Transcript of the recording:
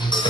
you